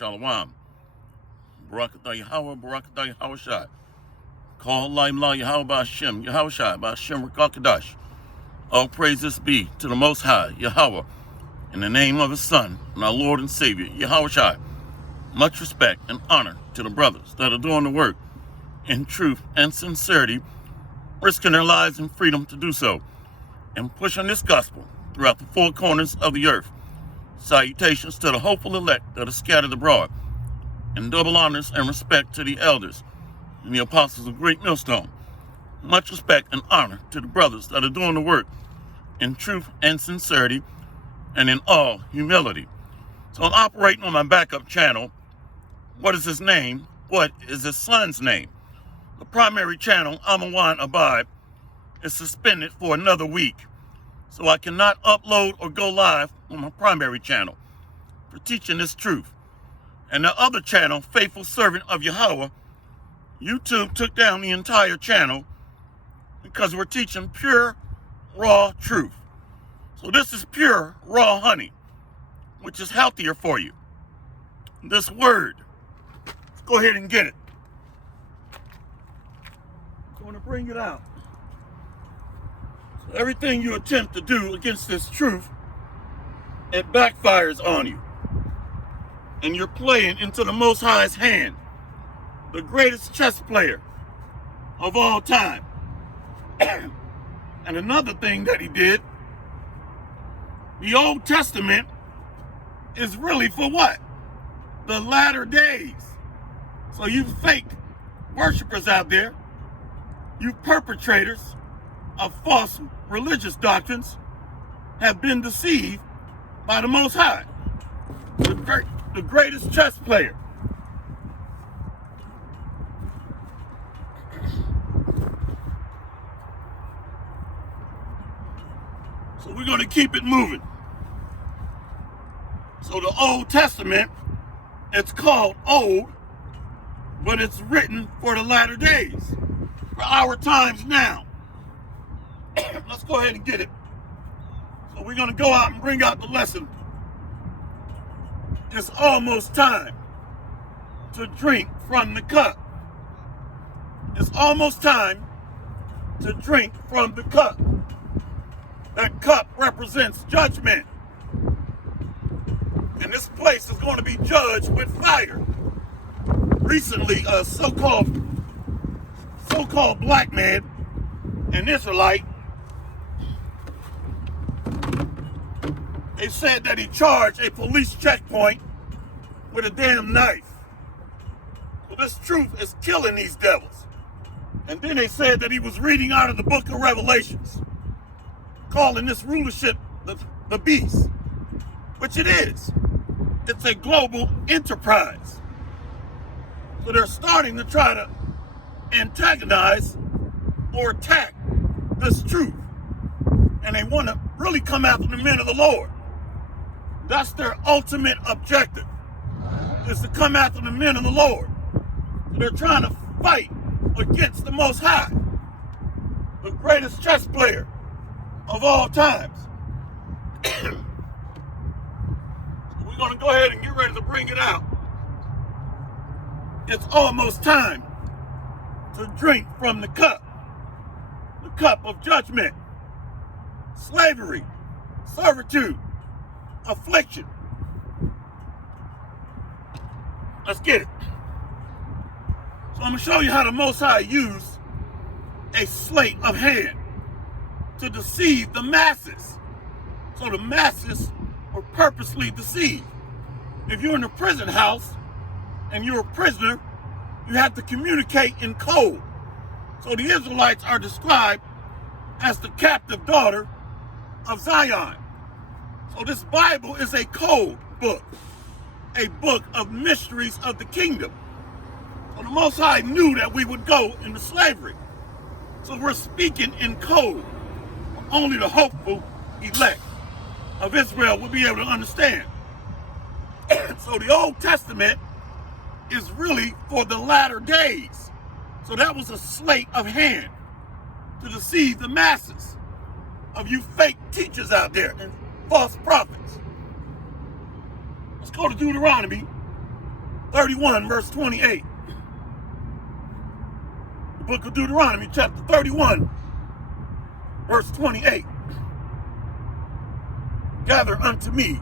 Shalom. Barakatah Yahweh, Barakatah YAHAWAHSHI. Call YAHAWAHSHI, YAHAWAHSHI, Ba'ashem Rakakadash. All praises be to the Most High, Yahweh, in the name of His Son, and our Lord and Savior, Yahawashi. Much respect and honor to the brothers that are doing the work in truth and sincerity, risking their lives and freedom to do so, and pushing this gospel throughout the four corners of the earth. Salutations to the hopeful elect that are scattered abroad, and double honors and respect to the elders and the apostles of Great Millstone. Much respect and honor to the brothers that are doing the work in truth and sincerity and in all humility. So I'm operating on my backup channel. What is his name? What is his son's name? The primary channel, Amawan Abide, is suspended for another week. So I cannot upload or go live on my primary channel for teaching this truth. And the other channel, Faithful Servant of Yahweh, YouTube took down the entire channel because we're teaching pure, raw truth. So this is pure, raw honey, which is healthier for you. This word, let's go ahead and get it. I'm going to bring it out. So everything you attempt to do against this truth, it backfires on you. And you're playing into the Most High's hand, the greatest chess player of all time. And another thing that he did, the Old Testament is really for what? The latter days. So you fake worshipers out there, you perpetrators of false religious doctrines, have been deceived by the Most High, the greatest chess player. So we're going to keep it moving. So the Old Testament, it's called old, but it's written for the latter days, for our times now. Let's go ahead and get it. So we're going to go out and bring out the lesson. It's almost time to drink from the cup. It's almost time to drink from the cup. That cup represents judgment. And this place is going to be judged with fire. Recently, a so-called black man, an Israelite, they said that he charged a police checkpoint with a damn knife. So this truth is killing these devils. And then they said that he was reading out of the book of Revelations, calling this rulership the beast, which it is. It's a global enterprise. So they're starting to try to antagonize or attack this truth. And they want to really come after the men of the Lord. That's their ultimate objective, is to come after the men of the Lord. So they're trying to fight against the Most High, the greatest chess player of all times. We're going to go ahead and get ready to bring it out. It's almost time to drink from the cup of judgment, slavery, servitude, affliction. Let's get it. So I'm going to show you how the Most High used a sleight of hand to deceive the masses. So the masses were purposely deceived. If you're in a prison house and you're a prisoner, you have to communicate in code. So the Israelites are described as the captive daughter of Zion. So this Bible is a code book, a book of mysteries of the kingdom. So the Most High knew that we would go into slavery. So we're speaking in code. Only the hopeful elect of Israel will be able to understand. So the Old Testament is really for the latter days. So that was a sleight of hand to deceive the masses of you fake teachers out there and false prophets. Let's go to Deuteronomy 31, verse 28. The book of Deuteronomy, chapter 31, verse 28. Gather unto me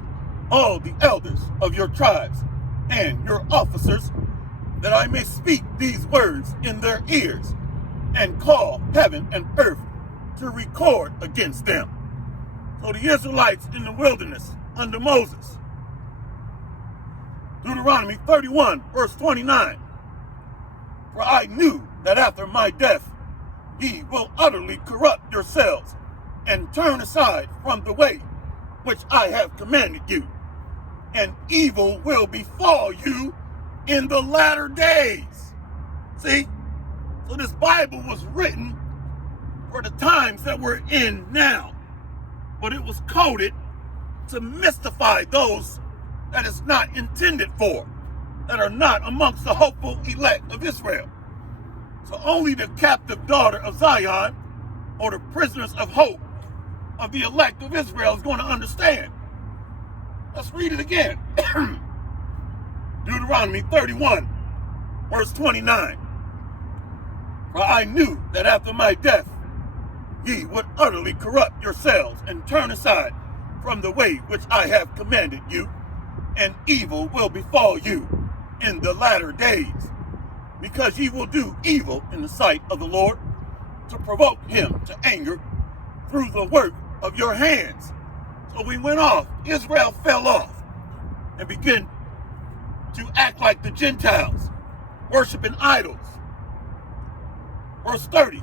all the elders of your tribes and your officers, that I may speak these words in their ears, and call heaven and earth to record against them. So the Israelites in the wilderness under Moses. Deuteronomy 31, verse 29. For I knew that after my death ye will utterly corrupt yourselves, and turn aside from the way which I have commanded you, and evil will befall you in the latter days. See? So this Bible was written for the times that we're in now, but it was coded to mystify those that it's not intended for, that are not amongst the hopeful elect of Israel. So only the captive daughter of Zion, or the prisoners of hope of the elect of Israel, is going to understand. Let's read it again. Deuteronomy 31, verse 29. For I knew that after my death ye would utterly corrupt yourselves, and turn aside from the way which I have commanded you, and evil will befall you in the latter days, because ye will do evil in the sight of the Lord, to provoke him to anger through the work of your hands. So we went off. Israel fell off and began to act like the Gentiles, worshiping idols. Verse 30.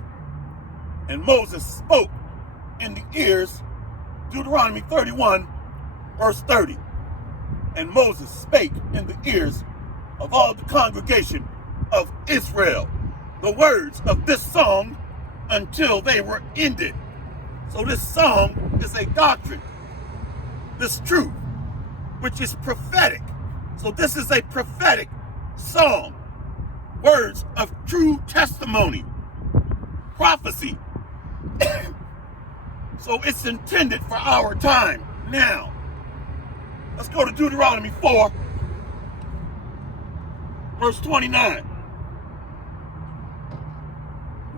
And Moses spoke in the ears, Deuteronomy 31, verse 30. And Moses spake in the ears of all the congregation of Israel the words of this song until they were ended. So this song is a doctrine, this truth, which is prophetic. So this is a prophetic song, words of true testimony, prophecy. So it's intended for our time now. Let's go to Deuteronomy 4, verse 29.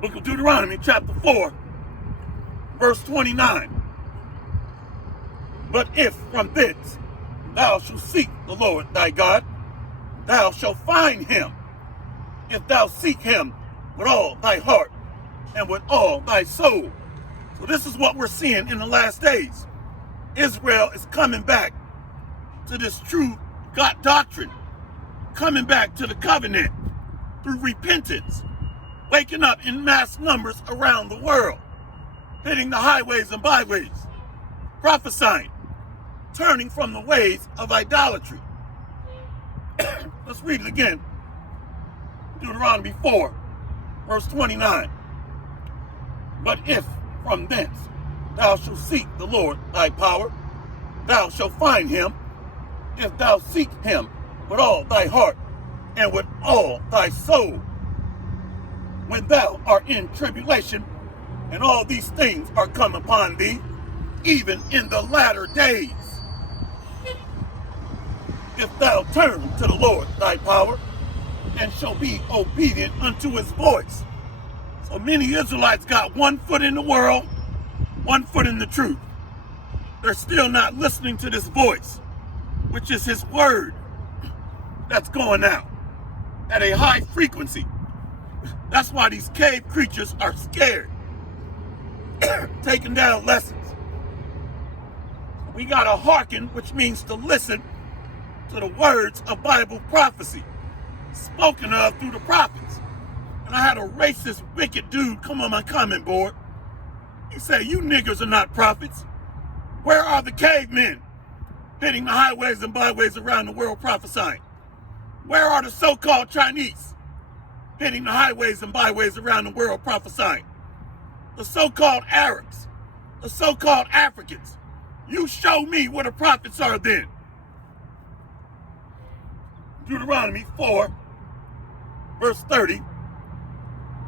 Book of Deuteronomy, chapter 4, verse 29. But if from thence thou shalt seek the Lord thy God, thou shalt find him, if thou seek him with all thy heart and with all thy soul. So this is what we're seeing in the last days. Israel is coming back to this true God doctrine, coming back to the covenant through repentance, waking up in mass numbers around the world, hitting the highways and byways, prophesying, turning from the ways of idolatry. Let's read it again. Deuteronomy 4, verse 29. But if from thence thou shalt seek the Lord thy power, thou shalt find him, if thou seek him with all thy heart and with all thy soul. When thou art in tribulation, and all these things are come upon thee, even in the latter days, if thou turn to the Lord thy power, and shall be obedient unto his voice. So many Israelites got one foot in the world, one foot in the truth. They're still not listening to this voice, which is his word that's going out at a high frequency. That's why these cave creatures are scared, taking down lessons. We gotta hearken, which means to listen to the words of Bible prophecy, spoken of through the prophets. And I had a racist, wicked dude come on my comment board. He said, "You niggers are not prophets. Where are the cavemen hitting the highways and byways around the world prophesying? Where are the so-called Chinese hitting the highways and byways around the world prophesying? The so-called Arabs, the so-called Africans. You show me where the prophets are then." Deuteronomy 4, verse 30.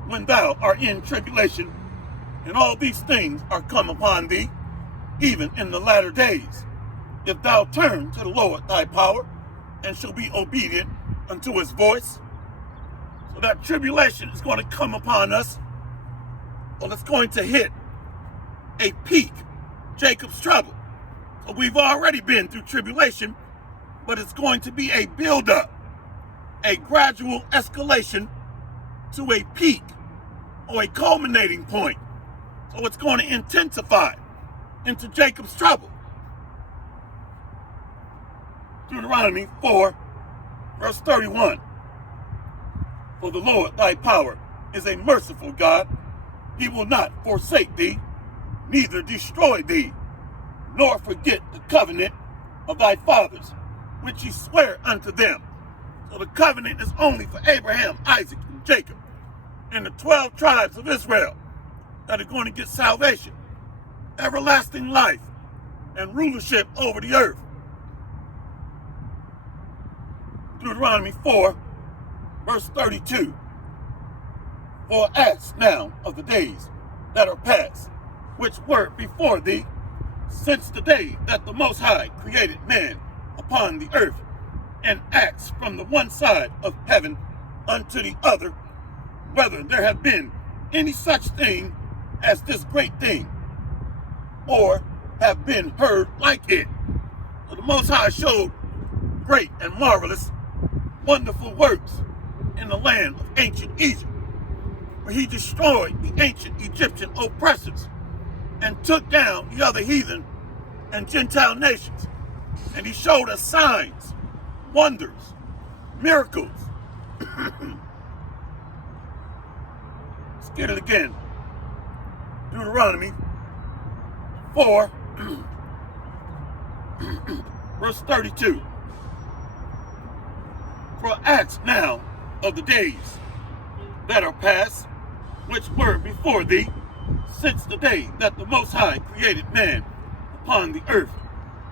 When thou art in tribulation, and all these things are come upon thee, even in the latter days, if thou turn to the Lord thy power, and shall be obedient unto his voice. So that tribulation is going to come upon us. Well, it's going to hit a peak, Jacob's trouble. So we've already been through tribulation, but it's going to be a build-up, a gradual escalation to a peak or a culminating point. So it's going to intensify into Jacob's trouble. Deuteronomy 4, verse 31. For the Lord thy power is a merciful God. He will not forsake thee, neither destroy thee, nor forget the covenant of thy fathers, which he sware unto them. So the covenant is only for Abraham, Isaac, and Jacob, and the 12 tribes of Israel that are going to get salvation, everlasting life, and rulership over the earth. Deuteronomy 4, verse 32. For ask now of the days that are past, which were before thee, since the day that the Most High created man upon the earth, and asked from the one side of heaven unto the other, whether there have been any such thing as this great thing, or have been heard like it. So the Most High showed great and marvelous, wonderful works in the land of ancient Egypt, where he destroyed the ancient Egyptian oppressors and took down the other heathen and Gentile nations. And he showed us signs, wonders, miracles. Let's get it again. Deuteronomy 4, verse 32. For ask now of the days that are past, which were before thee, since the day that the Most High created man upon the earth,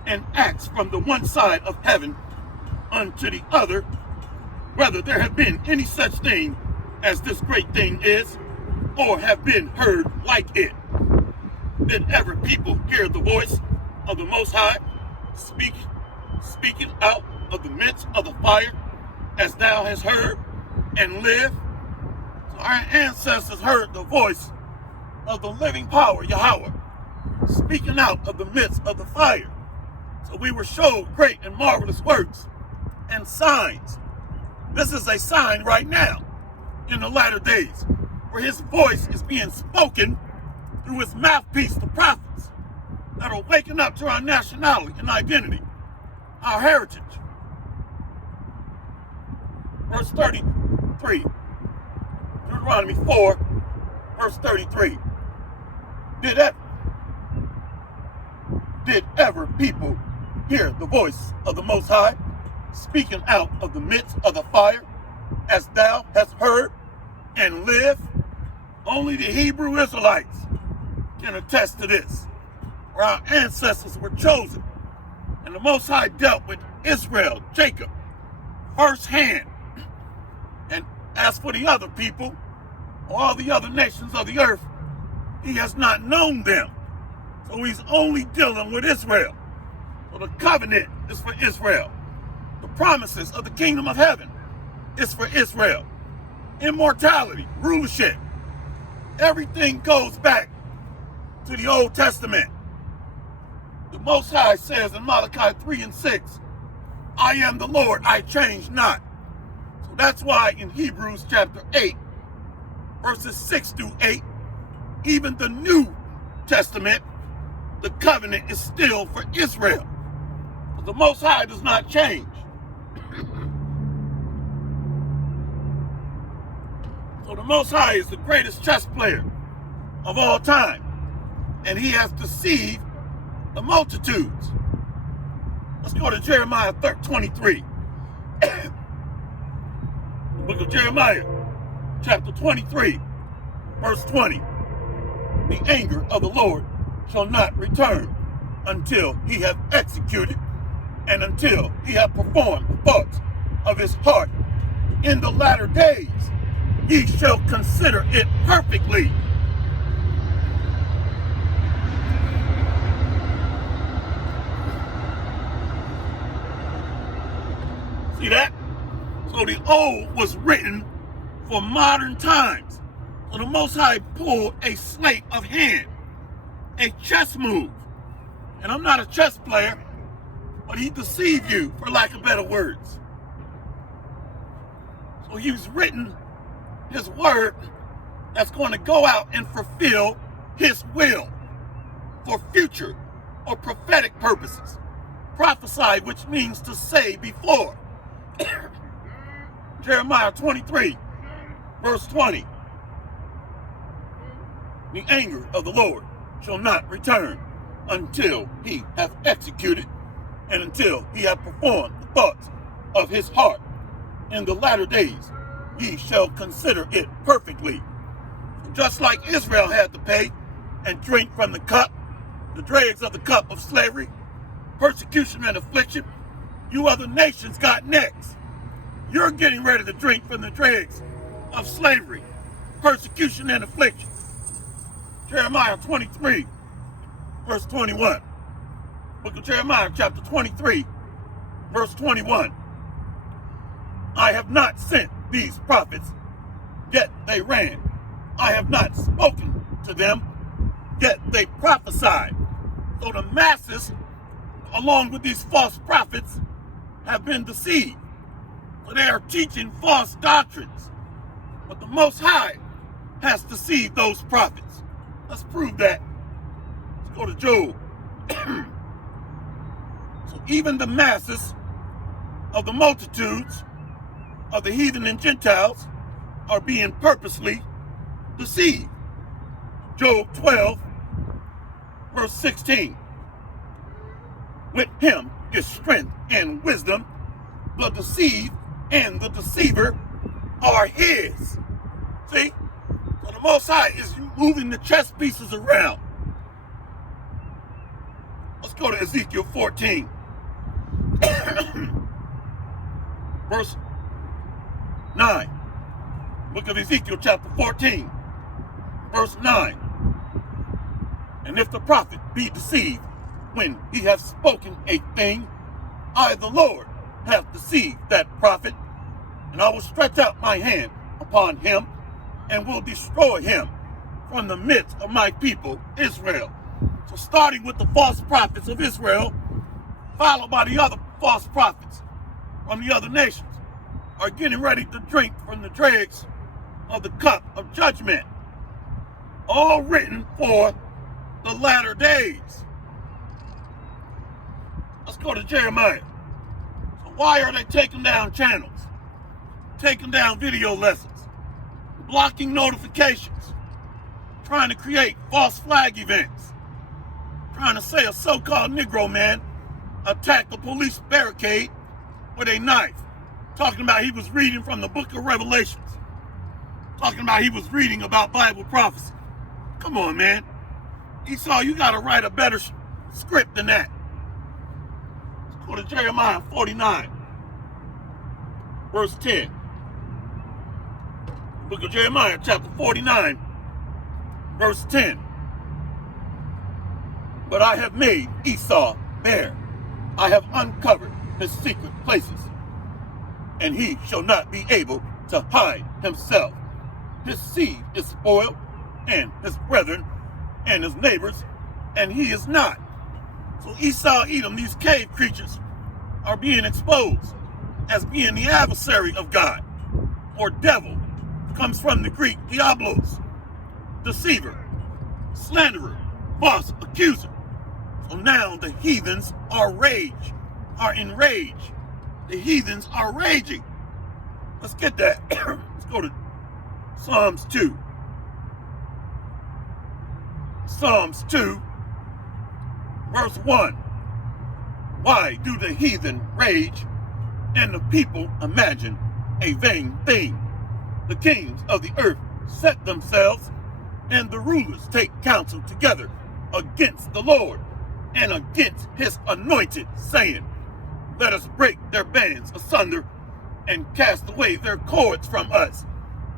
and asked from the one side of heaven unto the other, whether there have been any such thing as this great thing is, or have been heard like it. Did ever people hear the voice of the Most High speaking out of the midst of the fire, as thou hast heard, and live? So our ancestors heard the voice of the living power, Yahweh, speaking out of the midst of the fire. So we were showed great and marvelous works and signs. This is a sign right now in the latter days, where his voice is being spoken through his mouthpiece, the prophets, that are waking up to our nationality and identity, our heritage. Verse 33, Deuteronomy 4, verse 33. Did ever people hear the voice of the Most High speaking out of the midst of the fire, as thou hast heard, and live? Only the Hebrew Israelites can attest to this, where our ancestors were chosen, and the Most High dealt with Israel, Jacob, firsthand. And as for the other people, or all the other nations of the earth, he has not known them. So he's only dealing with Israel. So the covenant is for Israel. The promises of the kingdom of heaven is for Israel. Immortality, rulership, everything goes back to the Old Testament. The Most High says in Malachi 3 and 6, I am the Lord, I change not. So that's why in Hebrews chapter 8, verses 6 through 8, even the New Testament, the covenant is still for Israel. But the Most High does not change. So the Most High is the greatest chess player of all time, and he has deceived the multitudes. Let's go to Jeremiah 23. Book of Jeremiah, chapter 23, verse 20. The anger of the Lord shall not return until he have executed and until he have performed the thoughts of his heart. In the latter days, ye shall consider it perfectly. See that? So the old was written for modern times. So the Most High pulled a sleight of hand, a chess move. And I'm not a chess player, but he deceived you, for lack of better words. So he's written his word that's going to go out and fulfill his will for future or prophetic purposes. Prophesy, which means to say before. Jeremiah 23, verse 20. The anger of the Lord shall not return until he hath executed and until he hath performed the thoughts of his heart. In the latter days ye shall consider it perfectly. Just like Israel had to pay and drink from the cup, the dregs of the cup of slavery, persecution and affliction, you other nations got next. You're getting ready to drink from the dregs of slavery, persecution and affliction. Jeremiah 23, verse 21. Book of Jeremiah, chapter 23, verse 21. I have not sent these prophets, yet they ran. I have not spoken to them, yet they prophesied. So the masses, along with these false prophets, have been deceived. So they are teaching false doctrines. But the Most High has deceived those prophets. Let's prove that. Let's go to Job. So even the masses of the multitudes of the heathen and Gentiles are being purposely deceived. Job 12, verse 16. With him is strength and wisdom. The deceived and the deceiver are his. See? So the Most High is moving the chess pieces around. Let's go to Ezekiel 14. Verse 9. Book of Ezekiel chapter 14. Verse 9. And if the prophet be deceived when he hath spoken a thing, I, the Lord, have deceived that prophet, and I will stretch out my hand upon him and will destroy him from the midst of my people, Israel. So starting with the false prophets of Israel, followed by the other false prophets from the other nations, are getting ready to drink from the dregs of the cup of judgment, all written for the latter days. Let's go to Jeremiah. So why are they taking down channels, taking down video lessons, blocking notifications, trying to create false flag events, trying to say a so-called Negro man attacked the police barricade with a knife, talking about he was reading from the book of Revelations, talking about he was reading about Bible prophecy. Come on, man. Esau, you got to write a better script than that. Let's go to Jeremiah 49, verse 10. Book of Jeremiah, chapter 49, verse 10. But I have made Esau bare. I have uncovered his secret places, and he shall not be able to hide himself. His seed is spoiled, and his brethren, and his neighbors, and he is not. So Esau, Edom, these cave creatures, are being exposed as being the adversary of God, or devil. Comes from the Greek diablos, deceiver, slanderer, false accuser. So now the heathens are enraged. The heathens are raging. Let's get that. Let's go to Psalms 2. Psalms 2, verse 1. Why do the heathen rage and the people imagine a vain thing? The kings of the earth set themselves, and the rulers take counsel together against the Lord and against his anointed, saying, let us break their bands asunder and cast away their cords from us.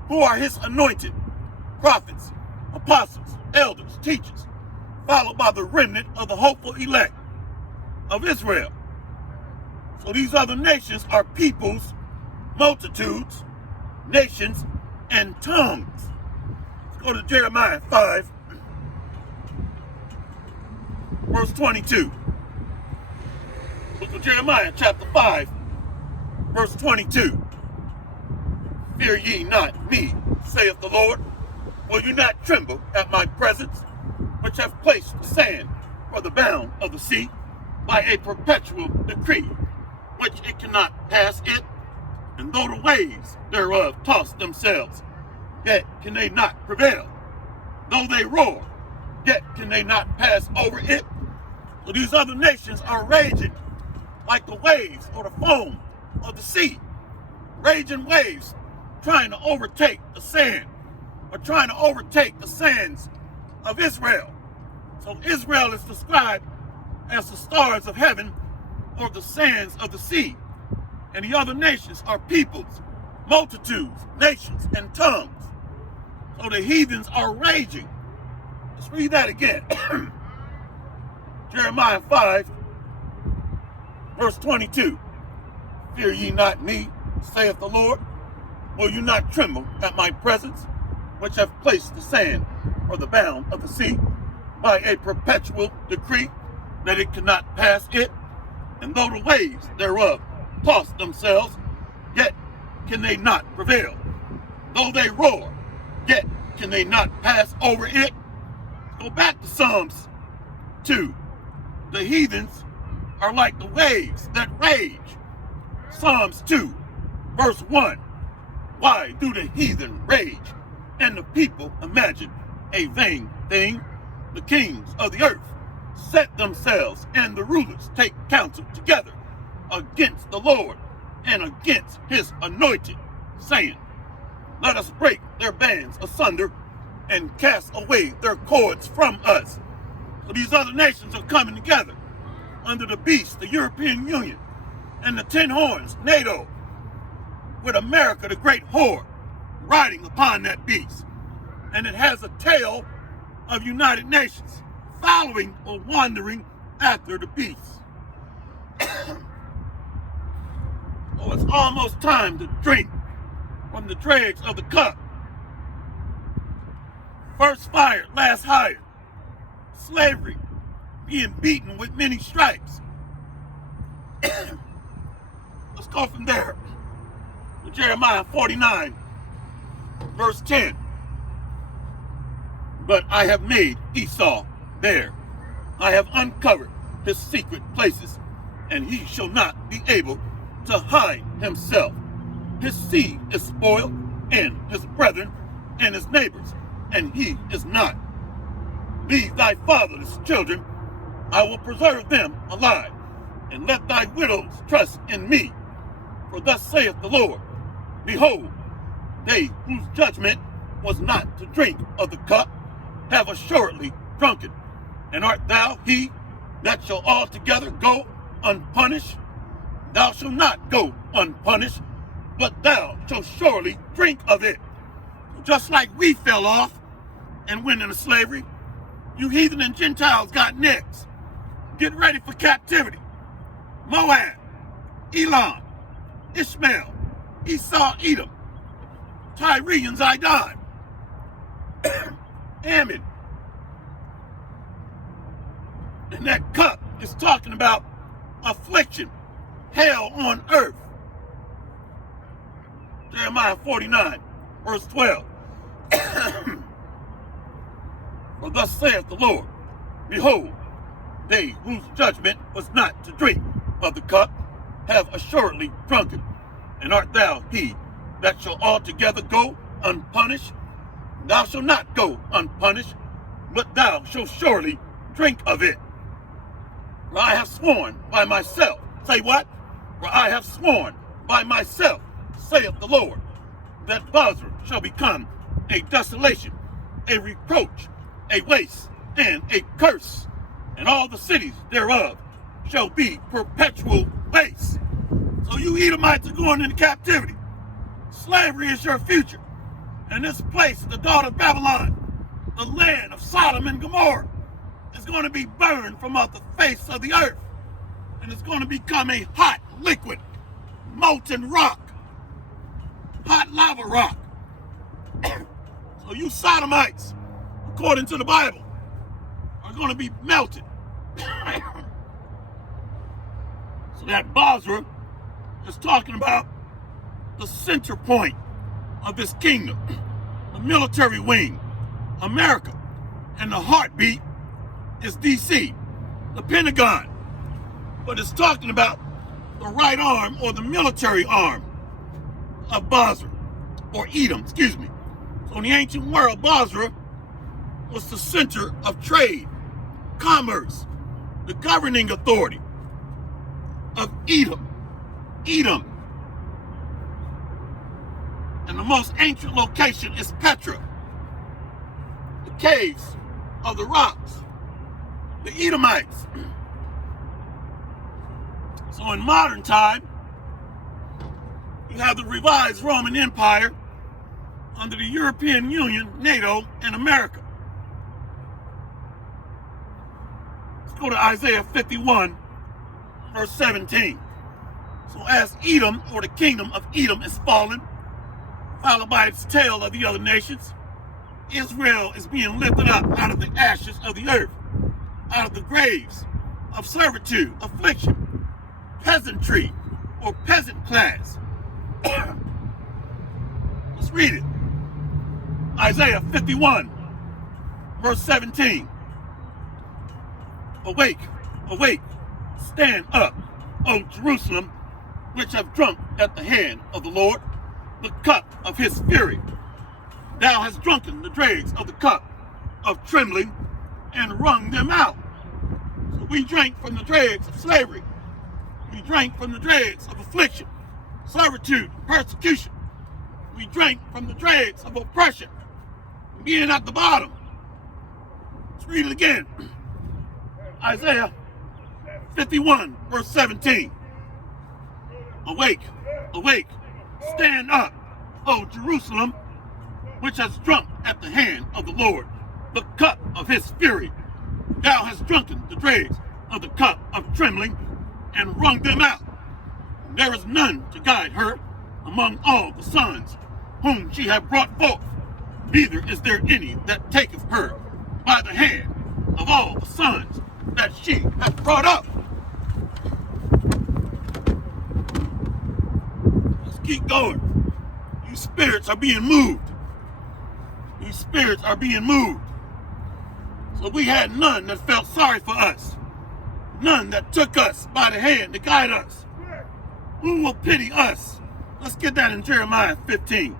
Who are his anointed? Prophets, apostles, elders, teachers, followed by the remnant of the hopeful elect of Israel. So these other nations are peoples multitudes, nations, and tongues. Let's go to Jeremiah 5, verse 22. Book of Jeremiah, chapter 5, verse 22. Fear ye not me, saith the Lord. Will you not tremble at my presence, which have placed the sand for the bound of the sea by a perpetual decree, which it cannot pass it? And though the waves thereof toss themselves, yet can they not prevail. Though they roar, yet can they not pass over it. So these other nations are raging like the waves or the foam of the sea. Raging waves trying to overtake the sand, or trying to overtake the sands of Israel. So Israel is described as the stars of heaven or the sands of the sea. And the other nations are peoples, multitudes, nations, and tongues. So the heathens are raging. Let's read that again. Jeremiah 5, verse 22. Fear ye not me, saith the Lord. Will you not tremble at my presence, which have placed the sand or the bound of the sea by a perpetual decree, that it cannot pass it? And though the waves thereof toss themselves, yet can they not prevail. Though they roar, yet can they not pass over it. Go back to Psalms 2. The heathens are like the waves that rage. Psalms 2, verse 1. Why do the heathen rage, and the people imagine a vain thing? The kings of the earth set themselves, and the rulers take counsel together against the Lord and against his anointed, saying, let us break their bands asunder and cast away their cords from us. So these other nations are coming together under the beast, the European Union, and the 10 horns, NATO, with America, the great whore, riding upon that beast. And it has a tail of United Nations, following or wandering after the beast. Oh, it's almost time to drink from the dregs of the cup. First fired, last hired. Slavery, being beaten with many stripes. Let's go from there to Jeremiah 49, verse 10. But I have made Esau bare. I have uncovered his secret places, and he shall not be able to hide himself. His seed is spoiled, and his brethren, and his neighbors, and he is not. Leave thy fatherless children, I will preserve them alive, and let thy widows trust in me. For thus saith the Lord, behold, they whose judgment was not to drink of the cup have assuredly drunken. And art thou he that shall altogether go unpunished? Thou shalt not go unpunished, but thou shalt surely drink of it. Just like we fell off and went into slavery, you heathen and Gentiles got next. Get ready for captivity. Moab, Elam, Ishmael, Esau, Edom, Tyrians, Zidon, Ammon. And that cup is talking about affliction, hell on earth. Jeremiah 49, verse 12. For thus saith the Lord, behold, they whose judgment was not to drink of the cup have assuredly drunken. And art thou he that shall altogether go unpunished? Thou shalt not go unpunished, but thou shalt surely drink of it. For I have sworn by myself. Say what? For I have sworn by myself, saith the Lord, that Basra shall become a desolation, a reproach, a waste, and a curse, and all the cities thereof shall be perpetual waste. So you Edomites are going into captivity. Slavery is your future. And this place, the daughter of Babylon, the land of Sodom and Gomorrah, is going to be burned from off the face of the earth. And it's going to become a hot, liquid, molten rock. lava rock. So you sodomites, according to the Bible, are going to be melted. So that Basra is talking about the center point of this kingdom, the military wing, America, and the heartbeat is DC, the Pentagon. But it's talking about the right arm or the military arm of Basra, or Edom, excuse me. So in the ancient world, Basra was the center of trade, commerce, the governing authority of Edom. And the most ancient location is Petra, the caves of the rocks, the Edomites. So in modern time, you have the revised Roman Empire under the European Union, NATO, and America. Let's go to Isaiah 51, verse 17. So as Edom, or the kingdom of Edom, is fallen, followed by its tail of the other nations, Israel is being lifted up out of the ashes of the earth, out of the graves of servitude, affliction, peasantry, or peasant class. Let's read it. Isaiah 51, verse 17. Awake, awake, stand up, O Jerusalem, which have drunk at the hand of the Lord the cup of his fury. Thou hast drunken the dregs of the cup of trembling and wrung them out. So we drank from the dregs of slavery. We drank from the dregs of affliction, servitude, persecution. We drank from the dregs of oppression, being at the bottom. Let's read it again. Isaiah 51, verse 17. Awake, awake, stand up, O Jerusalem, which has drunk at the hand of the Lord the cup of his fury. Thou hast drunken the dregs of the cup of trembling and wrung them out. There is none to guide her among all the sons whom she hath brought forth, neither is there any that taketh her by the hand of all the sons that she hath brought up. Let's keep going. These spirits are being moved. These spirits are being moved. So we had none that felt sorry for us. None that took us by the hand to guide us. Who will pity us? Let's get that in Jeremiah 15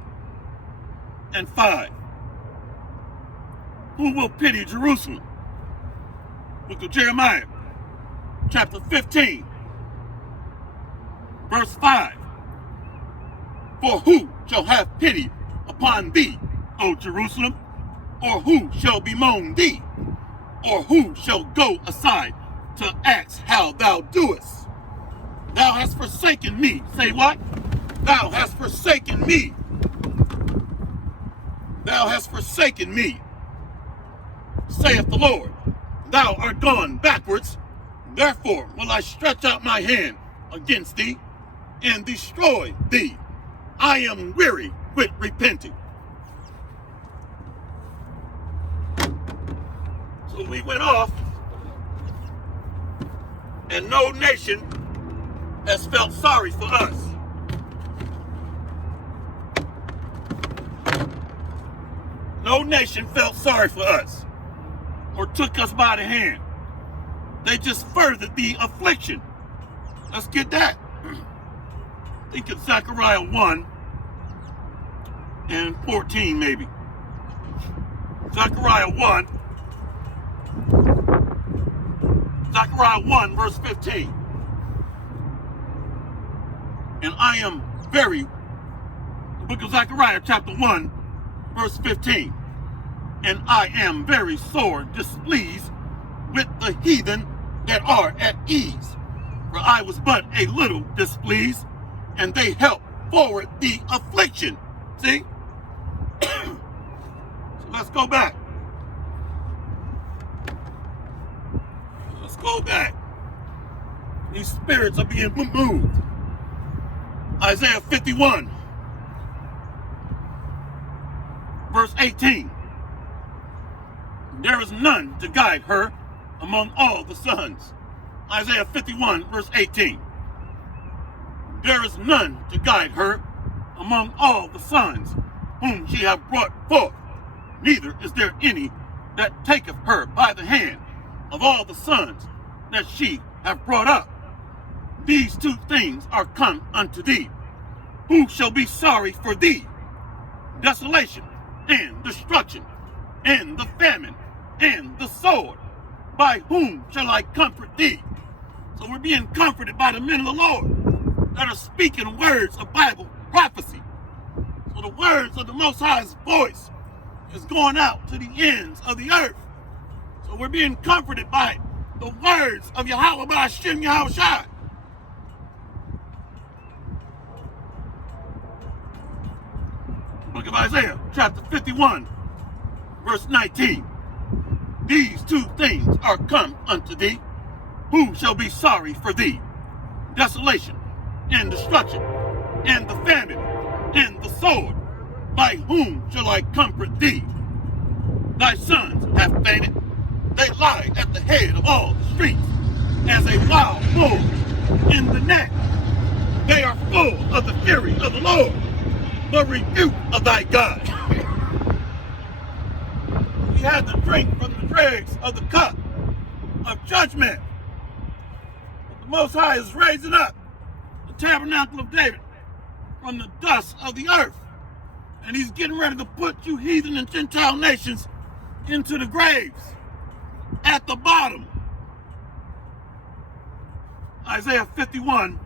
and 5. Who will pity Jerusalem? Look at Jeremiah chapter 15, verse 5. For who shall have pity upon thee, O Jerusalem? Or who shall bemoan thee? Or who shall go aside to ask how thou doest? Thou hast forsaken me. Say what? Thou hast forsaken me. Thou hast forsaken me, saith the Lord. Thou art gone backwards. Therefore will I stretch out my hand against thee and destroy thee. I am weary with repenting. So we went off, and no nation has felt sorry for us. No nation felt sorry for us or took us by the hand. They just furthered the affliction. Let's get that. I think it's Zechariah 1 and 14 maybe. Zechariah 1 verse 15. And I am very, the book of Zechariah chapter 1 verse 15. And I am very sore displeased with the heathen that are at ease. For I was but a little displeased, and they helped forward the affliction. See? So let's go back. Let's go back. These spirits are being moved. Isaiah 51, verse 18. There is none to guide her among all the sons. Isaiah 51, verse 18. There is none to guide her among all the sons whom she hath brought forth, neither is there any that taketh her by the hand of all the sons that she hath brought up. These two things are come unto thee. Who shall be sorry for thee? Desolation and destruction, and the famine, and the sword. By whom shall I comfort thee? So we're being comforted by the men of the Lord that are speaking words of Bible prophecy. So the words of the Most High's voice is going out to the ends of the earth. So we're being comforted by the words of YAHAWAHSHI YAHAWAHSHI. Book of Isaiah, chapter 51, verse 19. These two things are come unto thee. Who shall be sorry for thee? Desolation and destruction, and the famine, and the sword. By whom shall I comfort thee? Thy sons have fainted. They lie at the head of all the streets, as a wild bull in the net. They are full of the fury of the Lord, the rebuke of thy God. We had to drink from the dregs of the cup of judgment. But the Most High is raising up the tabernacle of David from the dust of the earth. And he's getting ready to put you heathen and Gentile nations into the graves at the bottom. Isaiah 51,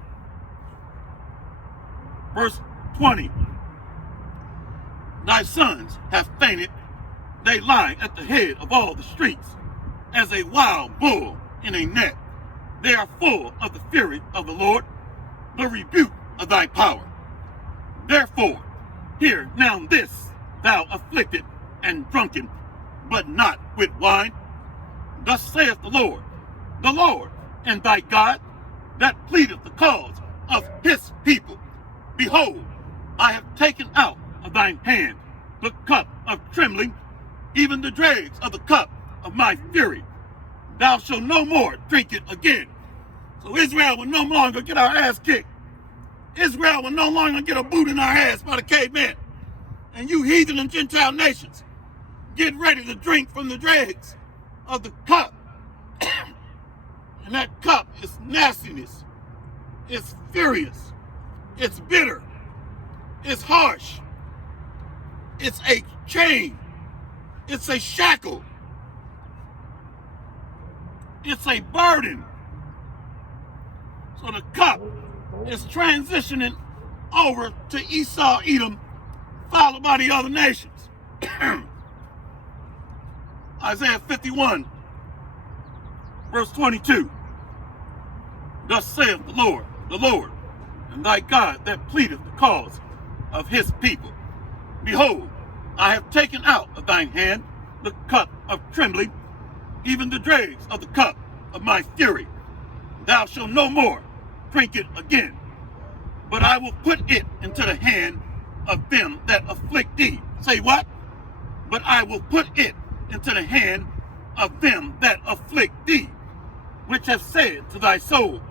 verse 20. Thy sons have fainted. They lie at the head of all the streets, as a wild bull in a net. They are full of the fury of the Lord, the rebuke of thy power. Therefore, hear now this, thou afflicted and drunken, but not with wine. Thus saith the Lord and thy God, that pleadeth the cause of his people. Behold, I have taken out of thine hand the cup of trembling, even the dregs of the cup of my fury. Thou shalt no more drink it again. So Israel will no longer get our ass kicked. Israel will no longer get a boot in our ass by the caveman. And you heathen and Gentile nations, get ready to drink from the dregs of the cup. And that cup is nastiness. It's furious. It's bitter. It's harsh. It's a chain. It's a shackle. It's a burden. So the cup is transitioning over to Esau, Edom, followed by the other nations. Isaiah 51, verse 22. Thus saith the Lord, and thy God that pleadeth the cause of his people. Behold, I have taken out of thine hand the cup of trembling, even the dregs of the cup of my fury. Thou shalt no more drink it again, but I will put it into the hand of them that afflict thee. Say what? But I will put it into the hand of them that afflict thee, which have said to thy soul,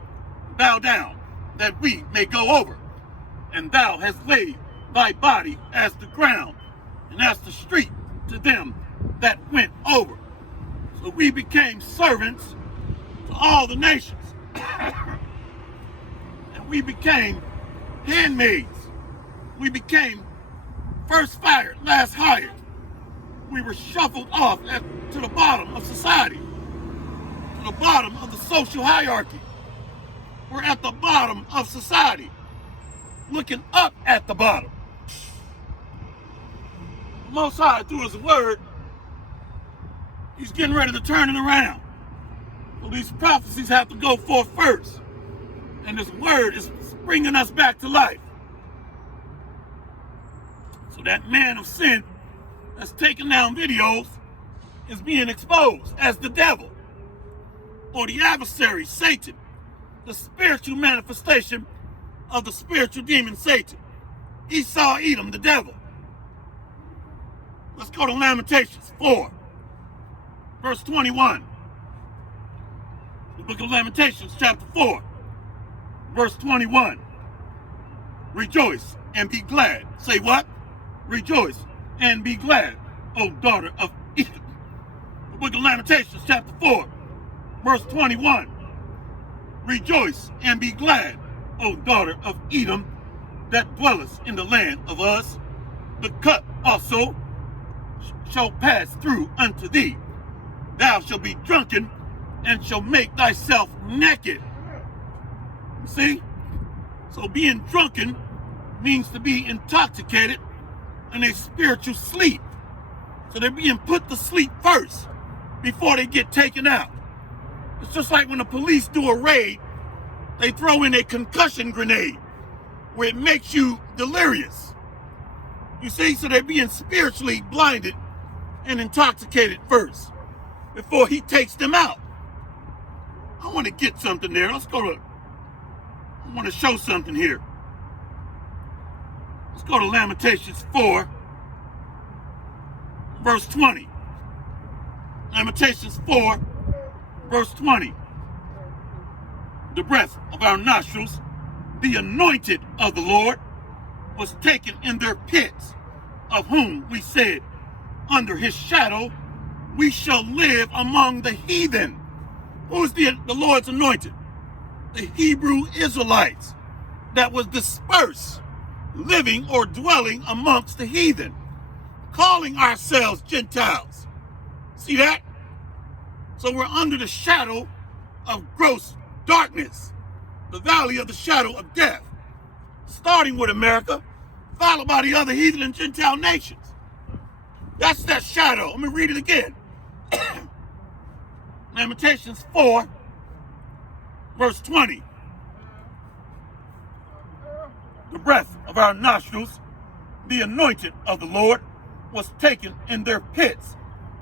bow down, that we may go over. And thou hast laid thy body as the ground, and as the street to them that went over. So we became servants to all the nations. And we became handmaids. We became first fired, last hired. We were shuffled off to the bottom of society, to the bottom of the social hierarchy. We're at the bottom of society, looking up at the bottom. The Most High, through his word, he's getting ready to turn it around. So these prophecies have to go forth first. And this word is bringing us back to life. So that man of sin that's taking down videos is being exposed as the devil, or the adversary, Satan, the spiritual manifestation of the spiritual demon Satan. Esau, Edom, the devil. Let's go to Lamentations 4, verse 21. The book of Lamentations, chapter 4, verse 21. Rejoice and be glad. Say what? Rejoice and be glad, O daughter of Edom. The book of Lamentations, chapter 4, verse 21. Rejoice and be glad, O daughter of Edom, that dwellest in the land of Uz. The cup also shall pass through unto thee. Thou shalt be drunken and shall make thyself naked. You see? So being drunken means to be intoxicated in a spiritual sleep. So they're being put to sleep first before they get taken out. It's just like when the police do a raid, they throw in a concussion grenade where it makes you delirious. You see, so they're being spiritually blinded and intoxicated first before he takes them out. I want to get something there. I want to show something here. Let's go to Lamentations 4, verse 20. Lamentations 4, verse 20. The breath of our nostrils, the anointed of the Lord, was taken in their pits, of whom we said, under his shadow we shall live among the heathen. Who is the Lord's anointed? The Hebrew Israelites that was dispersed, living or dwelling amongst the heathen, calling ourselves Gentiles. See that? So we're under the shadow of gross darkness, the valley of the shadow of death, starting with America, followed by the other heathen and Gentile nations. That's that shadow. Let me read it again. Lamentations 4, verse 20. The breath of our nostrils, the anointed of the Lord, was taken in their pits,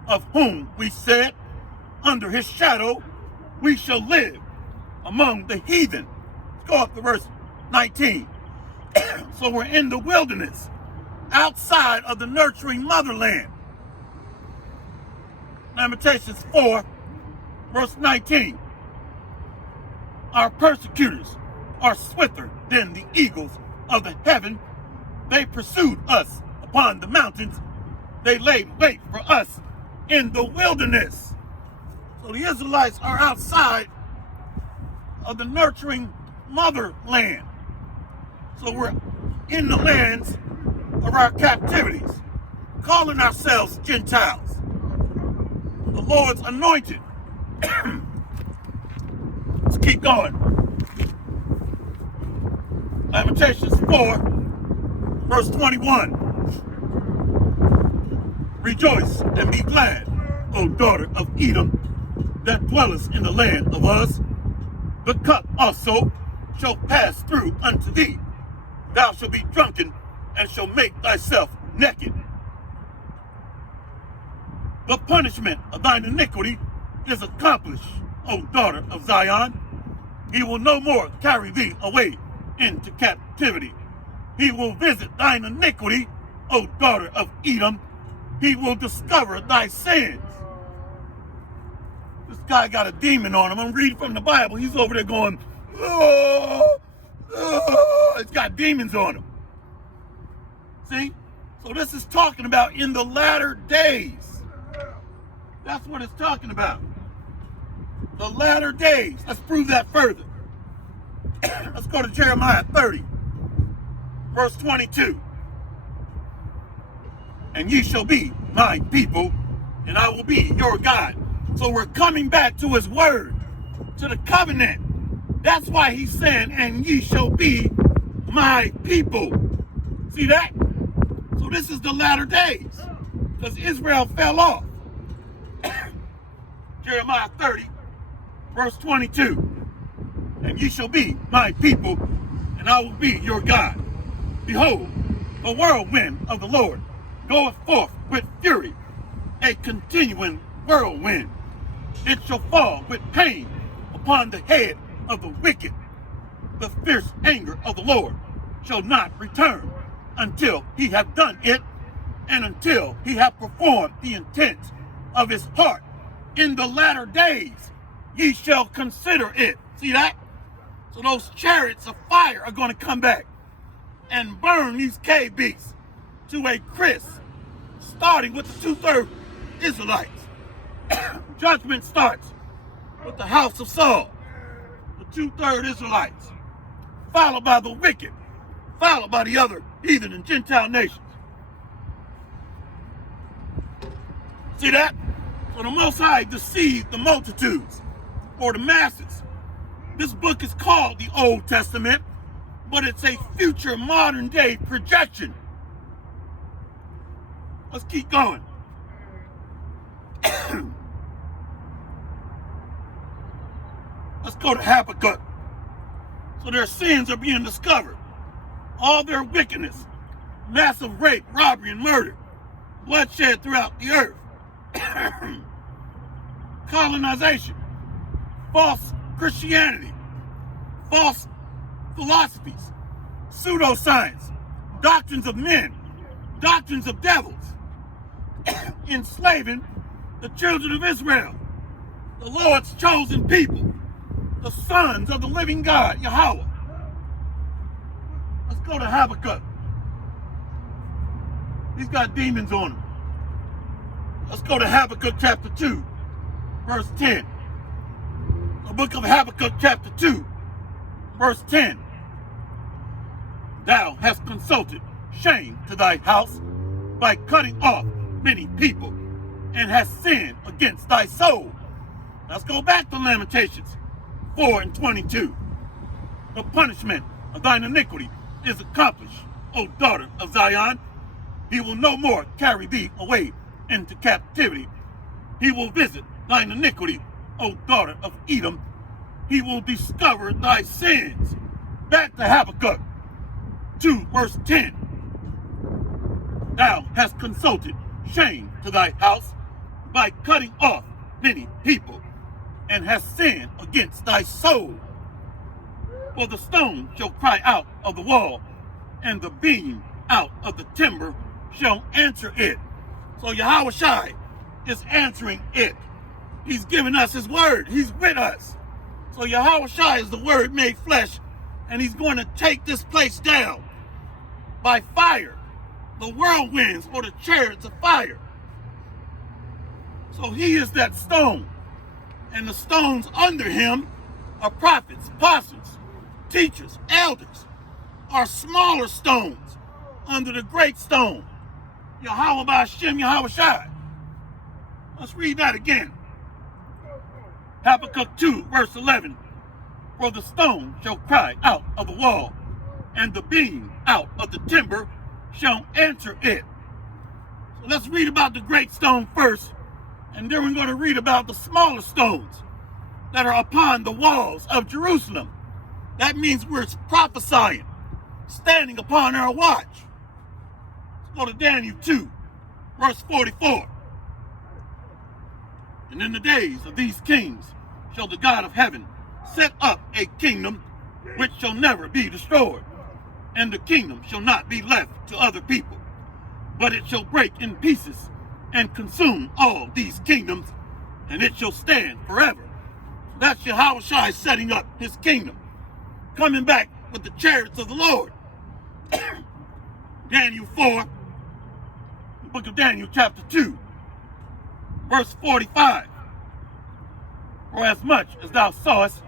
of whom we said, under his shadow we shall live among the heathen. Let's go up to verse 19. So we're in the wilderness, outside of the nurturing motherland. Lamentations 4, verse 19. Our persecutors are swifter than the eagles of the heaven. They pursued us upon the mountains. They laid wait for us in the wilderness. So the Israelites are outside of the nurturing motherland. So we're in the lands of our captivities, calling ourselves Gentiles, the Lord's anointed. Let's keep going. Lamentations 4, verse 21. Rejoice and be glad, O daughter of Edom, that dwellest in the land of Uz. The cup also shall pass through unto thee. Thou shalt be drunken and shalt make thyself naked. The punishment of thine iniquity is accomplished, O daughter of Zion. He will no more carry thee away into captivity. He will visit thine iniquity, O daughter of Edom. He will discover thy sins. This guy got a demon on him. I'm reading from the Bible. He's over there going, oh, oh. It's got demons on him. See? So this is talking about in the latter days. That's what it's talking about. The latter days. Let's prove that further. Let's go to Jeremiah 30, verse 22. And ye shall be my people, and I will be your God. So we're coming back to his word, to the covenant. That's why he's saying, and ye shall be my people. See that? So this is the latter days, because Israel fell off. Jeremiah 30, verse 22. And ye shall be my people, and I will be your God. Behold, the whirlwind of the Lord goeth forth with fury, a continuing whirlwind. It shall fall with pain upon the head of the wicked. The fierce anger of the Lord shall not return until he have done it. and until he hath performed the intent of his heart. In the latter days ye shall consider it. See that? So those chariots of fire are going to come back and burn these cave beasts to a crisp, starting with the 2/3 Israelites. Judgment starts with the house of Saul, the 2/3 Israelites, followed by the wicked, followed by the other heathen and Gentile nations. See that? So the Most High deceived the multitudes, or the masses. This book is called the Old Testament, but it's a future modern day projection. Let's keep going. Let's go to Habakkuk. So their sins are being discovered. All their wickedness, massive rape, robbery, and murder, bloodshed throughout the earth, colonization, false Christianity, false philosophies, pseudoscience, doctrines of men, doctrines of devils, enslaving the children of Israel, the Lord's chosen people, the sons of the living God, Yahweh. Let's go to Habakkuk. He's got demons on him. Let's go to Habakkuk chapter 2, verse 10. The book of Habakkuk chapter 2, verse 10. Thou hast consulted shame to thy house by cutting off many people, and hast sinned against thy soul. Let's go back to Lamentations 4 and 22. The punishment of thine iniquity is accomplished, O daughter of Zion. He will no more carry thee away into captivity. He will visit thine iniquity, O daughter of Edom. He will discover thy sins. Back to Habakkuk 2, verse 10. Thou hast consulted shame to thy house by cutting off many people, and hast sinned against thy soul. For the stone shall cry out of the wall, and the beam out of the timber shall answer it. So YAHWAHSHI is answering it. He's giving us his word. He's with us. So YAHWAHSHI is the word made flesh, and he's going to take this place down by fire, the whirlwinds or the chariots of fire. So he is that stone, and the stones under him are prophets, apostles, teachers, elders, are smaller stones under the great stone, YAHWAHSHI. Let's read that again. Habakkuk 2, verse 11. For the stone shall cry out of the wall, and the beam out of the timber shall answer it. So let's read about the great stone first, and then we're going to read about the smaller stones that are upon the walls of Jerusalem. That means we're prophesying, standing upon our watch. Let's go to Daniel 2, verse 44. And in the days of these kings shall the God of heaven set up a kingdom which shall never be destroyed, and the kingdom shall not be left to other people, but it shall break in pieces and consume all these kingdoms, and it shall stand forever. That's YAHWAHSHI setting up his kingdom, coming back with the chariots of the Lord. Daniel 4, the book of Daniel chapter 2, verse 45. For as much as thou sawest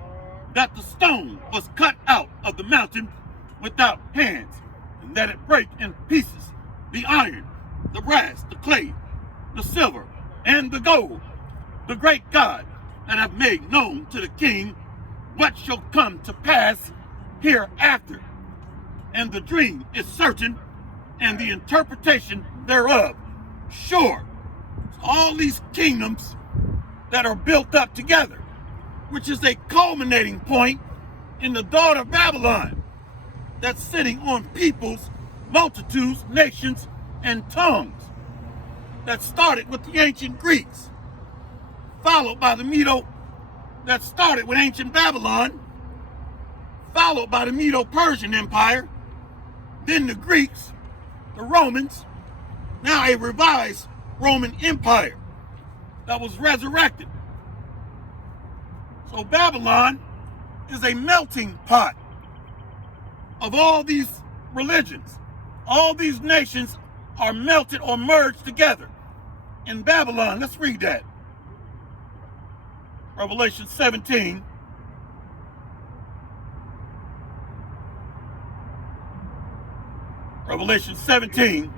that the stone was cut out of the mountain without hands, and that it brake in pieces the iron, the brass, the clay, the silver, and the gold, the great God that hath made known to the king what shall come to pass hereafter. And the dream is certain, and the interpretation thereof sure. All these kingdoms that are built up together, which is a culminating point in the daughter of Babylon that's sitting on peoples, multitudes, nations, and tongues, that started with the ancient Greeks, followed by the that started with ancient Babylon, followed by the Medo-Persian Empire, then the Greeks, the Romans, now a revised Roman Empire that was resurrected. So Babylon is a melting pot of all these religions. All these nations are melted or merged together in Babylon. Let's read that. Revelation 17. Revelation 17.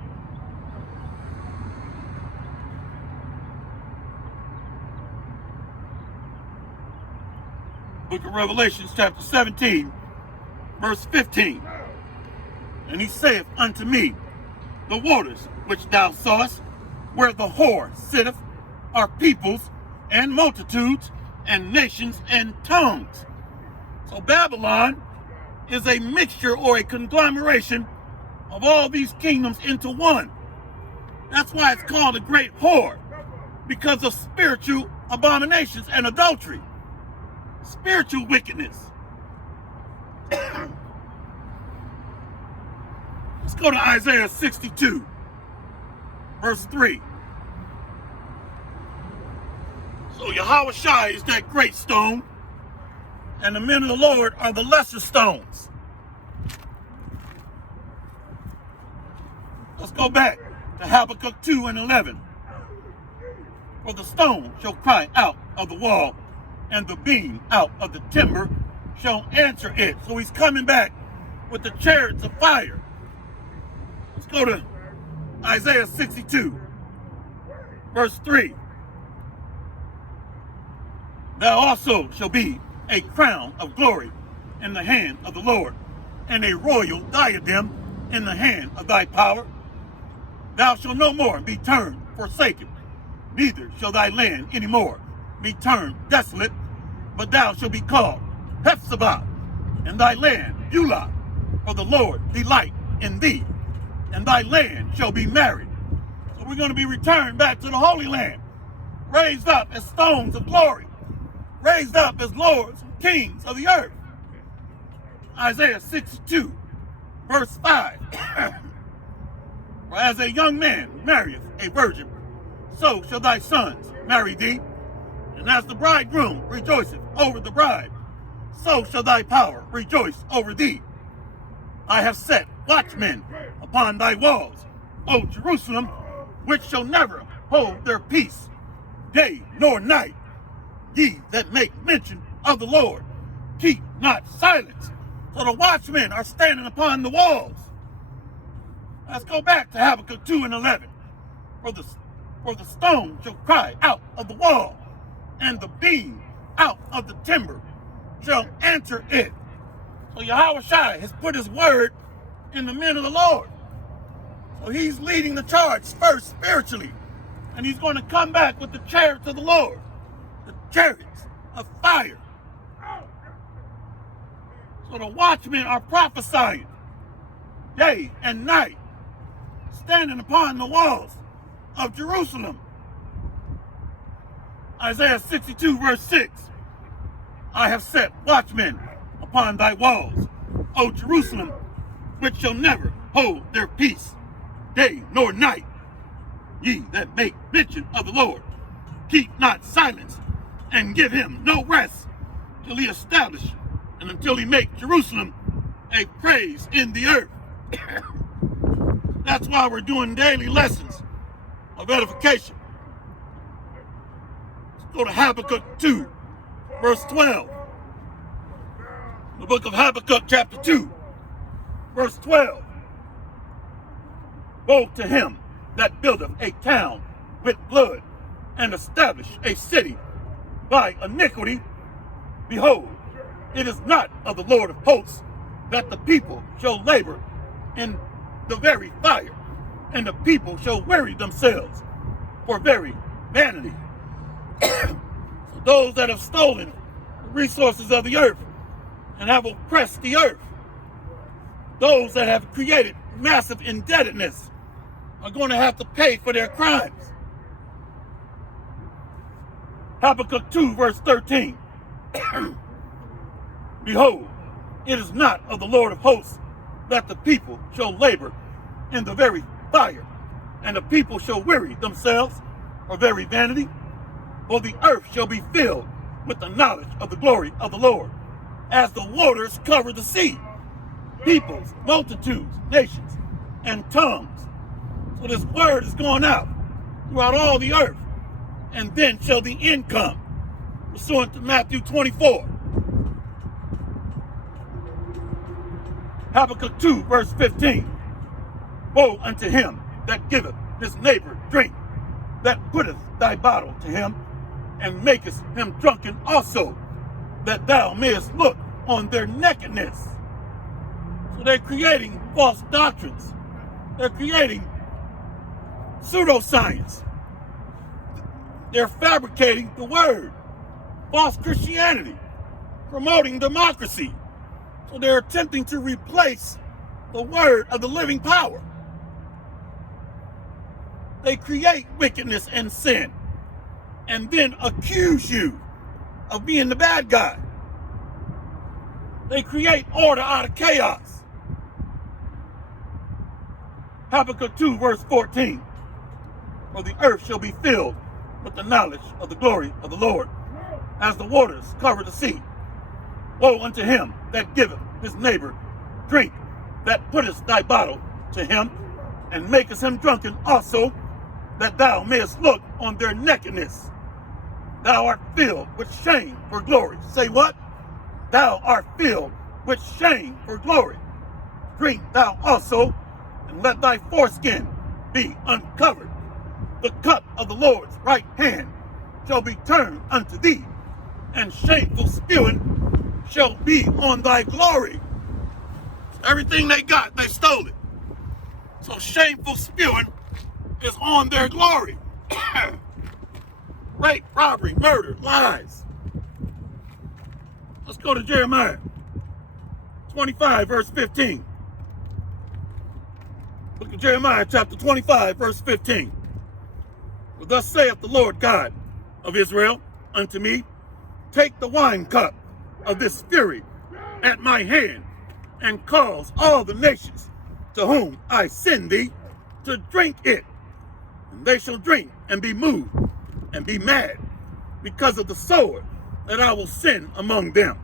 Book of Revelations, chapter 17, verse 15. And he saith unto me, the waters which thou sawest, where the whore sitteth, are peoples and multitudes and nations and tongues. So Babylon is a mixture or a conglomeration of all these kingdoms into one. That's why it's called a great whore, because of spiritual abominations and adultery, spiritual wickedness. Let's go to Isaiah 62, verse 3. So YAHWAHSHI is that great stone, and the men of the Lord are the lesser stones. Let's go back to Habakkuk 2 and 11. For the stone shall cry out of the wall, and the beam out of the timber shall answer it. So he's coming back with the chariots of fire. Let's go to Isaiah 62, verse 3. Thou also shall be a crown of glory in the hand of the Lord, and a royal diadem in the hand of thy power. Thou shalt no more be turned forsaken, neither shall thy land any more be turned desolate, but thou shalt be called Hephzibah, and thy land Beulah, for the Lord delight in thee, and thy land shall be married. So we're going to be returned back to the Holy Land, raised up as stones of glory, raised up as lords and kings of the earth. Isaiah 62, verse 5. For as a young man marrieth a virgin, so shall thy sons marry thee. And as the bridegroom rejoiceth over the bride, so shall thy power rejoice over thee. I have set watchmen upon thy walls, O Jerusalem, which shall never hold their peace, day nor night. Ye that make mention of the Lord, keep not silence. So the watchmen are standing upon the walls. Let's go back to Habakkuk 2 and 11. For the stone shall cry out of the wall, and the beam out of the timber shall answer it. So YAHWAHSHI has put his word in the men of the Lord. So he's leading the charge first spiritually, and he's going to come back with the chariots of the Lord, the chariots of fire. So the watchmen are prophesying day and night, standing upon the walls of Jerusalem. Isaiah 62, verse 6. I have set watchmen upon thy walls, O Jerusalem, which shall never hold their peace, day nor night. Ye that make mention of the Lord, keep not silence, and give him no rest, till he establish and until he make Jerusalem a praise in the earth. That's why we're doing daily lessons of edification. Let's go to Habakkuk 2, verse 12. The book of Habakkuk, chapter 2, verse 12. Woe to him that buildeth a town with blood, and establish a city by iniquity. Behold, it is not of the Lord of hosts that the people shall labor in the very fire, and the people shall weary themselves for very vanity. So those that have stolen the resources of the earth and have oppressed the earth, those that have created massive indebtedness, are going to have to pay for their crimes. Habakkuk 2, verse 13. Behold, it is not of the Lord of hosts that the people shall labor in the very fire, And the people shall weary themselves for very vanity, for the earth shall be filled with the knowledge of the glory of the Lord, as the waters cover the sea. Peoples, multitudes, nations, and tongues. So this word is going out throughout all the earth. And then shall the end come, pursuant to Matthew 24. Habakkuk 2, verse 15. Woe unto him that giveth his neighbor drink, that putteth thy bottle to him, and makest him drunken also, that thou mayest look on their nakedness. So they're creating false doctrines. They're creating pseudoscience. They're fabricating the word, false Christianity, promoting democracy. So they're attempting to replace the word of the living power. They create wickedness and sin, and then accuse you of being the bad guy. They create order out of chaos. Habakkuk 2, verse 14. For the earth shall be filled with the knowledge of the glory of the Lord, as the waters cover the sea. Woe unto him that giveth his neighbor drink, that putteth thy bottle to him, and makest him drunken also, that thou mayest look on their nakedness. Thou art filled with shame for glory. Say what? Thou art filled with shame for glory. Drink thou also, and let thy foreskin be uncovered. The cup of the Lord's right hand shall be turned unto thee, and shameful spewing shall be on thy glory. Everything they got, they stole it. So shameful spewing is on their glory. Rape, robbery, murder, lies. Let's go to Jeremiah 25, verse 15. Look at Jeremiah chapter 25, verse 15. For thus saith the Lord God of Israel unto me, take the wine cup of this fury at my hand, and cause all the nations to whom I send thee to drink it. And they shall drink and be moved and be mad because of the sword that I will send among them.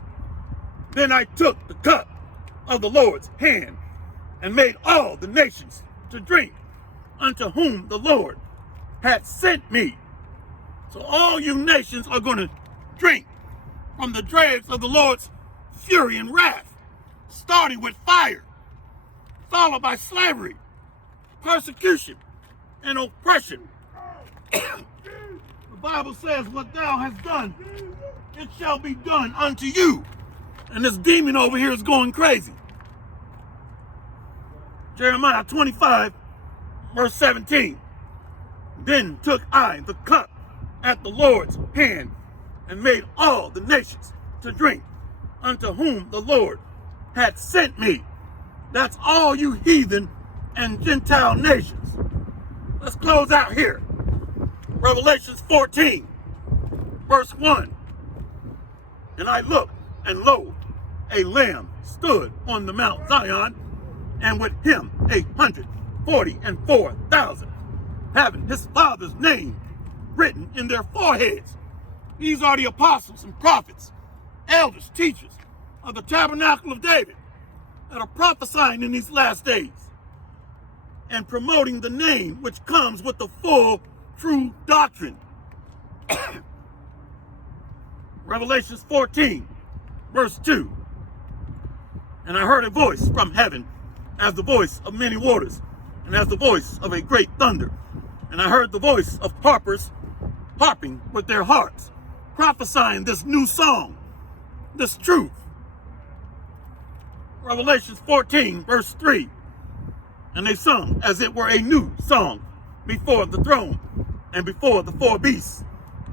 Then I took the cup of the Lord's hand and made all the nations to drink unto whom the Lord had sent me. So all you nations are going to drink from the dregs of the Lord's fury and wrath, starting with fire, followed by slavery, persecution, and oppression. The Bible says, what thou hast done, it shall be done unto you. And this demon over here is going crazy. Jeremiah 25, verse 17. Then took I the cup at the Lord's hand, and made all the nations to drink unto whom the Lord had sent me. That's all you heathen and Gentile nations. Let's close out here. Revelations 14, verse 1. And I looked, and lo, a lamb stood on the Mount Zion, and with him 144,000, having his father's name written in their foreheads. These are the apostles and prophets, elders, teachers of the tabernacle of David, that are prophesying in these last days and promoting the name which comes with the full true doctrine. Revelations 14, verse 2. And I heard a voice from heaven, as the voice of many waters, and as the voice of a great thunder. And I heard the voice of harpers harping with their harps, prophesying this new song, this truth. Revelations 14, verse 3. And they sung as it were a new song before the throne and before the four beasts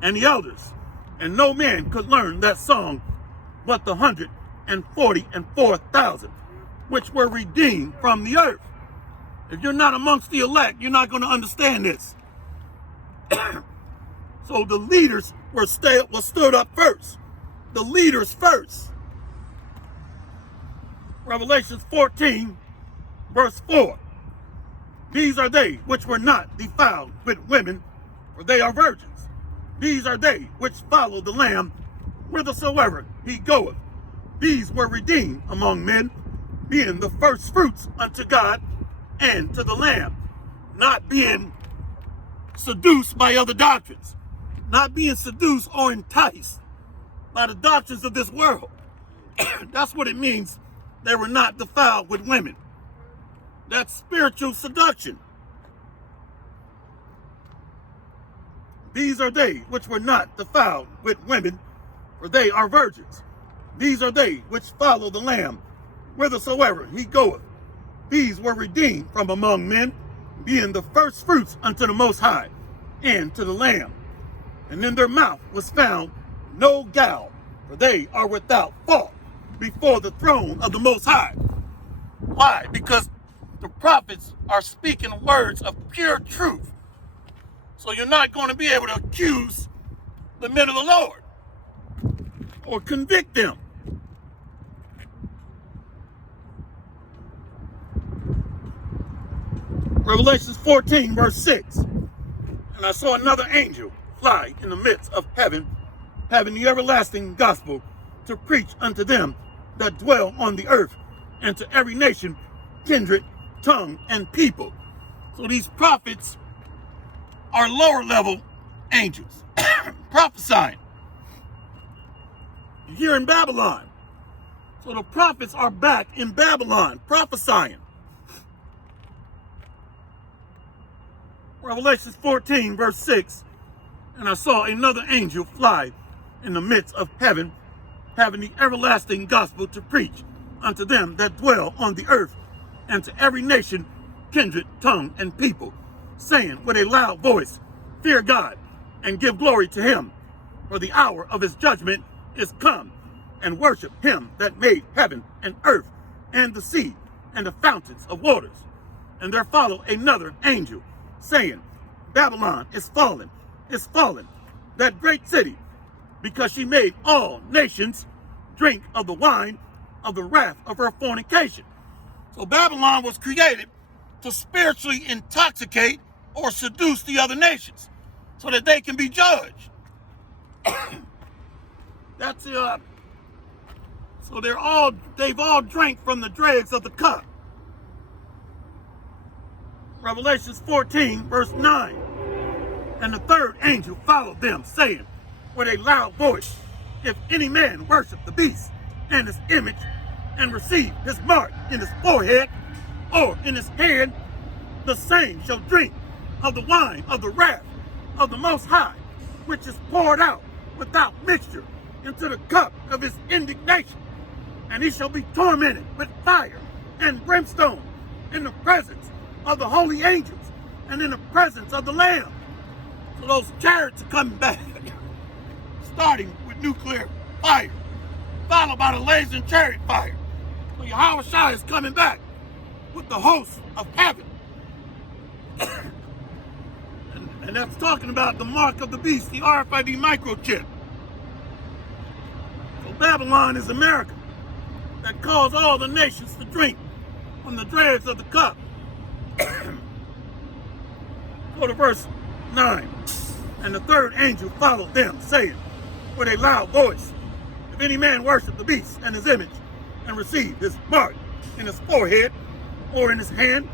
and the elders. And no man could learn that song but the 144,000 which were redeemed from the earth. If you're not amongst the elect, you're not going to understand this. So the leaders were stood up first. The leaders first. Revelations 14, verse 4. These are they which were not defiled with women, for they are virgins. These are they which follow the Lamb whithersoever he goeth. These were redeemed among men, being the first fruits unto God and to the Lamb, not being seduced by other doctrines, not being seduced or enticed by the doctrines of this world. That's what it means they were not defiled with women. That's spiritual seduction. These are they which were not defiled with women, for they are virgins. These are they which follow the Lamb whithersoever he goeth. These were redeemed from among men, being the first fruits unto the Most High and to the Lamb. And in their mouth was found no guile, for they are without fault before the throne of the Most High. Why? Because the prophets are speaking words of pure truth. So you're not going to be able to accuse the men of the Lord or convict them. Revelations 14, verse 6. And I saw another angel fly in the midst of heaven, having the everlasting gospel to preach unto them that dwell on the earth, and to every nation, kindred, tongue, and people. So these prophets are lower level angels prophesying here in Babylon. So the prophets are back in Babylon prophesying. Revelations 14, verse 6. And I saw another angel fly in the midst of heaven, having the everlasting gospel to preach unto them that dwell on the earth, and to every nation, kindred, tongue, and people, saying with a loud voice, Fear God, and give glory to him, for the hour of his judgment is come, and worship him that made heaven and earth, and the sea, and the fountains of waters. And there followed another angel, saying, Babylon is fallen, that great city, because she made all nations drink of the wine of the wrath of her fornication. So Babylon was created to spiritually intoxicate or seduce the other nations so that they can be judged. That's so they've all drank from the dregs of the cup. Revelations 14, verse 9. And the third angel followed them, saying with a loud voice, If any man worship the beast and his image, and receive his mark in his forehead or in his hand, the same shall drink of the wine of the wrath of the Most High, which is poured out without mixture into the cup of his indignation. And he shall be tormented with fire and brimstone in the presence of the holy angels and in the presence of the Lamb. So those chariots are coming back, starting with nuclear fire, followed by the blazing chariot fire. So YAHAWAHSHI is coming back with the host of heaven. and that's talking about the mark of the beast, the RFID microchip. So Babylon is America that caused all the nations to drink from the dregs of the cup. Go to verse 9. And the third angel followed them, saying with a loud voice, If any man worship the beast and his image, and receive his mark in his forehead or in his hand,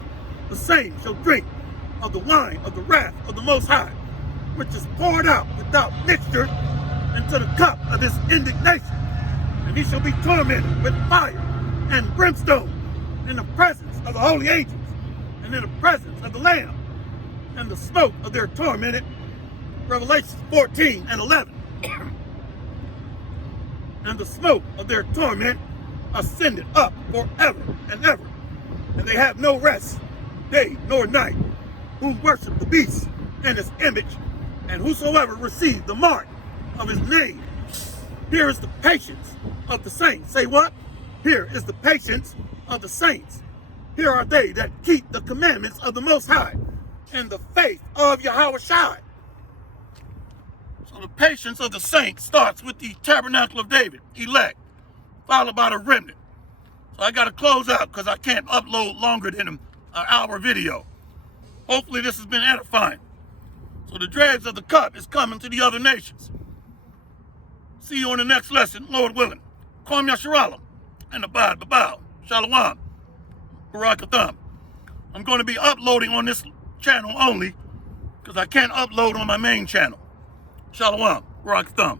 the same shall drink of the wine of the wrath of the Most High, which is poured out without mixture into the cup of his indignation. And he shall be tormented with fire and brimstone in the presence of the holy angels and in the presence of the Lamb, and the smoke of their tormented. Revelations 14 and 11. And the smoke of their torment ascended up forever and ever, and they have no rest, day nor night, who worship the beast and his image, and whosoever received the mark of his name. Here is the patience of the saints. Say what? Here is the patience of the saints. Here are they that keep the commandments of the Most High and the faith of YAHAWAHSHI. So the patience of the saints starts with the tabernacle of David, elect, followed by the remnant. So I got to close out because I can't upload longer than an hour video. Hopefully this has been edifying. So the dregs of the cup is coming to the other nations. See you on the next lesson, Lord willing. Kwam Yasharallah and Abad Babao. Shalom. Barakatham. I'm going to be uploading on this channel only because I can't upload on my main channel. Shalom. Barakatham.